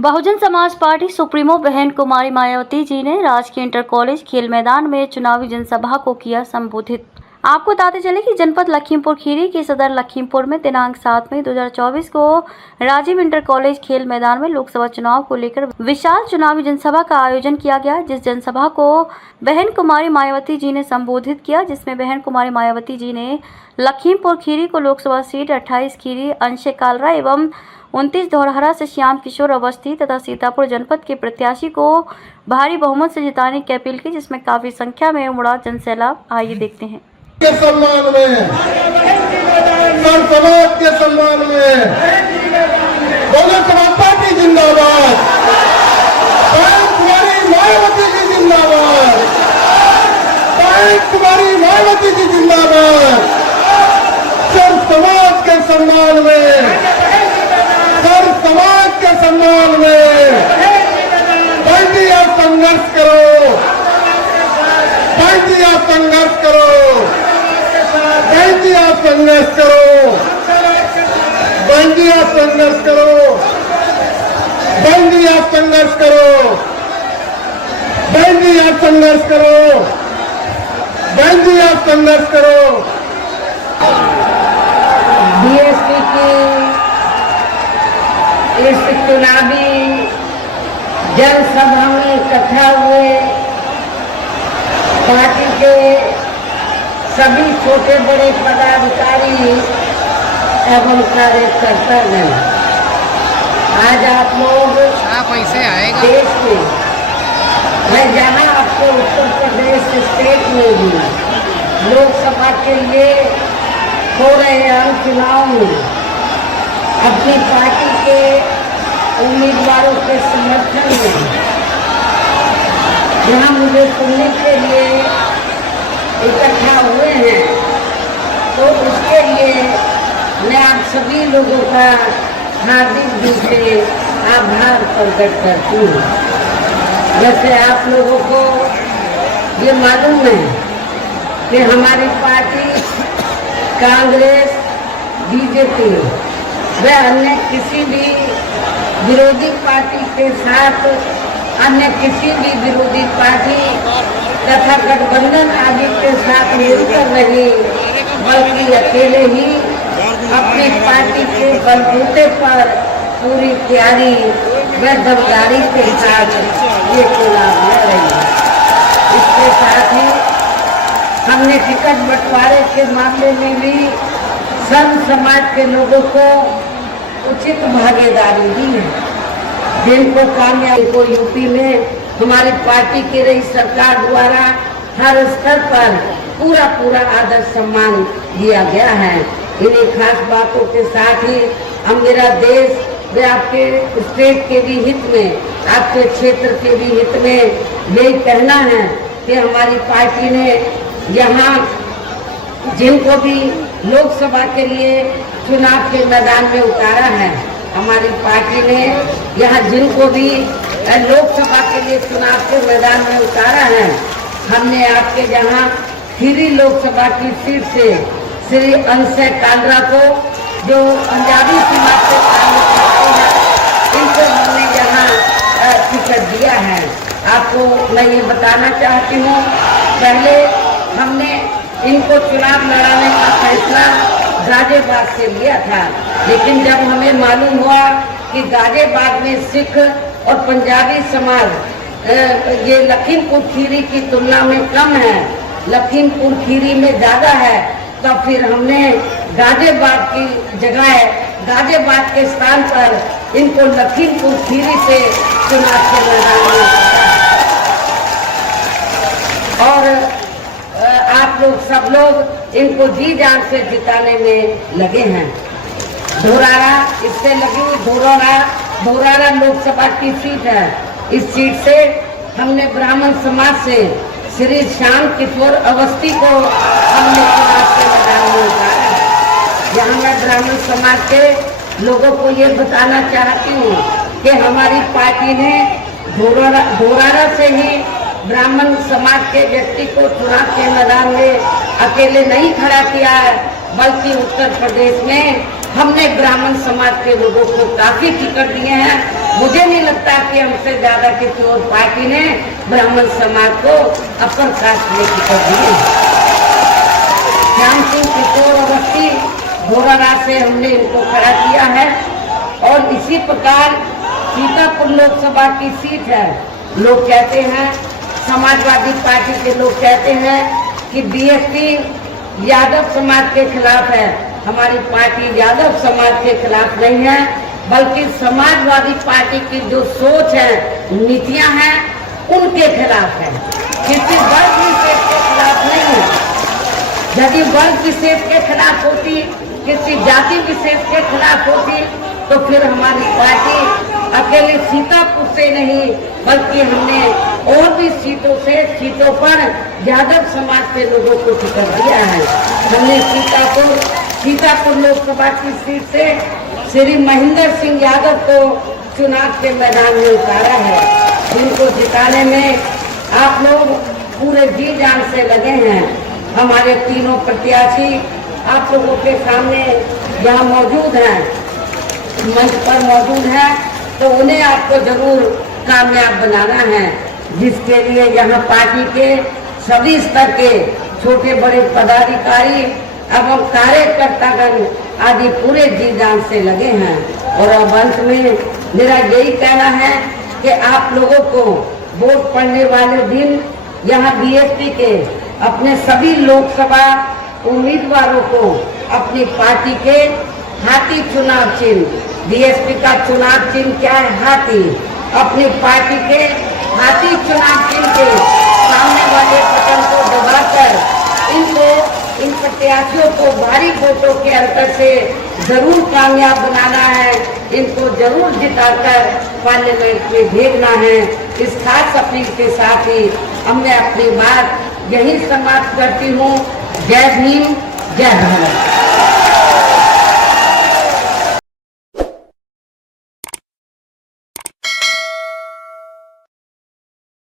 Bahujan Samaj party supremo बहन कुमारी मायावती जी ने राजकीय इंटर कॉलेज खेल मैदान में चुनावी जनसभा को किया संबोधित। आपको बताते चले कि जनपद लखीमपुर खीरी के सदर लखीमपुर में दिनांक 7 मई 2024 को राजीव इंटर कॉलेज खेल मैदान में लोकसभा चुनाव को लेकर विशाल चुनावी जनसभा का आयोजन किया गया, जिस जनसभा को बहन कुमारी मायावती जी ने संबोधित किया, जिसमें बहन कुमारी मायावती जी ने लखीमपुर खीरी को लोकसभा सीट 28 खीरी अंशे कालरा एवं 29 धौरहरा से श्याम किशोर अवस्थी तथा सीतापुर जनपद के प्रत्याशी को भारी बहुमत से जिताने की अपील की, जिसमें काफी संख्या में उमड़ा जनसैलाब। आइए देखते हैं। के सम्मान में, संत समाज के सम्मान में बहुजन समाज पार्टी जिंदाबाद, बहन कुमारी मायावती जी जिंदाबाद, बहन कुमारी मायावती जी जिंदाबाद। संत समाज के सम्मान में, संत समाज के सम्मान में बहन जी आप संघर्ष करो, बहन जी आप संघर्ष करो, बहन जी आप संघर्ष करो, बहन जी आप संघर्ष करो, बहन जी आप संघर्ष करो, बहन जी आप संघर्ष करो, बहन जी आप संघर्ष करो। बीएसपी की इस चुनावी जनसभा में इकट्ठा हुए पार्टी के सभी छोटे बड़े पदाधिकारी एवं कार्यकर्तागण, आज आप लोग देश में, मैं जहाँ आपको उत्तर प्रदेश स्टेट में भी लोकसभा के लिए हो रहे आम चुनाव में अपनी पार्टी के उम्मीदवारों के समर्थन में जहाँ मुझे सुनने के लिए इकट्ठा हुए हैं, तो उसके लिए मैं आप सभी लोगों का हार्दिक दिल से आभार प्रकट करती हूँ। वैसे आप लोगों को ये मालूम है कि हमारी पार्टी कांग्रेस, बीजेपी व अन्य किसी भी विरोधी पार्टी के साथ, अन्य किसी भी विरोधी पार्टी तथा गठबंधन आदि के साथ मिलकर नहीं, बल्कि अकेले ही अपनी पार्टी के बलबूते पर पूरी तैयारी व दमदारी के साथ ये चुनाव लड़ रही है। इसके साथ ही हमने टिकट बंटवारे के मामले में भी सर्व समाज के लोगों को उचित भागीदारी दी है, जिनको कामयाबी को यूपी में हमारी पार्टी की रही सरकार द्वारा हर स्तर पर पूरा आदर सम्मान दिया गया है। इन्हीं खास बातों के साथ ही हम मेरा देश व आपके स्टेट के भी हित में, आपके क्षेत्र के भी हित में यही कहना है कि हमारी पार्टी ने यहाँ जिनको भी लोकसभा के लिए चुनाव के मैदान में उतारा है, हमारी पार्टी ने यहाँ जिनको भी लोकसभा के लिए चुनाव के मैदान में उतारा है, हमने आपके यहाँ खीरी लोकसभा की सीट से श्री अंशे कालरा को, जो पंजाबी समाज से ताल्लुक रखते हैं, इनको हमने यहाँ टिकट दिया है। आपको मैं ये बताना चाहती हूँ, पहले हमने इनको चुनाव लड़ाने का फैसला गाजियाबाद से लिया था, लेकिन जब हमें मालूम हुआ कि गाजियाबाद में सिख और पंजाबी समाज ये लखीमपुर खीरी की तुलना में कम है, लखीमपुर खीरी में ज़्यादा है, तब फिर हमने गाजियाबाद की जगह, गाजियाबाद के स्थान पर इनको लखीमपुर खीरी से चुनाव के मैदान में, और आप लोग सब लोग इनको जी जान से जिताने में लगे हैं। धौरहरा इससे लगी धौरहरा लोकसभा की सीट है। इस सीट से हमने ब्राह्मण समाज से श्री श्याम किशोर अवस्थी को हमने चुनाव के मैदान में उतारा है। यहाँ मैं ब्राह्मण समाज के लोगों को ये बताना चाहती हूँ कि हमारी पार्टी ने धौरहरा से ही ब्राह्मण समाज के व्यक्ति को चुनाव के मैदान में अकेले नहीं खड़ा किया है, बल्कि उत्तर प्रदेश में हमने ब्राह्मण समाज के लोगों को काफी टिकट दिए हैं मुझे नहीं लगता कि हमसे ज्यादा किसी और पार्टी ने ब्राह्मण समाज को अपर कास्ट में टिकट दी। श्याम सिंह किशोर अवस्थी घोड़ारा से हमने इनको खड़ा किया है और इसी प्रकार सीतापुर लोकसभा की सीट है। लोग कहते हैं, समाजवादी पार्टी के लोग कहते हैं कि बीएसपी यादव समाज के खिलाफ है। हमारी पार्टी यादव समाज के खिलाफ नहीं है, बल्कि समाजवादी पार्टी की जो सोच है, नीतियां हैं, उनके खिलाफ है। किसी वर्ग विशेष के खिलाफ नहीं है। यदि वर्ग विशेष के खिलाफ होती, किसी जाति विशेष के खिलाफ होती, तो फिर हमारी पार्टी अकेले सीतापुर से नहीं, बल्कि हमने और भी सीटों पर यादव समाज के लोगों को टिकट दिया है। हमने सीतापुर लोकसभा की सीट से श्री महेंद्र सिंह यादव को चुनाव के मैदान में उतारा है, जिनको जिताने में आप लोग पूरे जी जान से लगे हैं। हमारे तीनों प्रत्याशी आप लोगों के सामने यहाँ मौजूद हैं, मंच पर मौजूद हैं, तो उन्हें आपको जरूर कामयाब बनाना है, जिसके लिए यहाँ पार्टी के सभी स्तर के छोटे बड़े पदाधिकारी एवं कार्यकर्तागण आदि पूरे जी जान से लगे हैं। और अब अंत में मेरा यही कहना है कि आप लोगों को वोट पड़ने वाले दिन यहाँ बीएसपी के अपने सभी लोकसभा उम्मीदवारों को अपनी पार्टी के हाथी चुनाव चिन्ह, बीएसपी का चुनाव चिन्ह क्या है? हाथी। अपनी पार्टी के हाथी चुनाव चिन्ह के सामने वाले बटन को दबाकर इन प्रत्याशियों को भारी वोटों के अंतर से जरूर कामयाब बनाना है। इनको जरूर जिताकर पार्लियामेंट में भेजना है। इस खास अपील के साथ ही मैं अपनी बात यही समाप्त करती हूँ। जय भीम, जय भारत।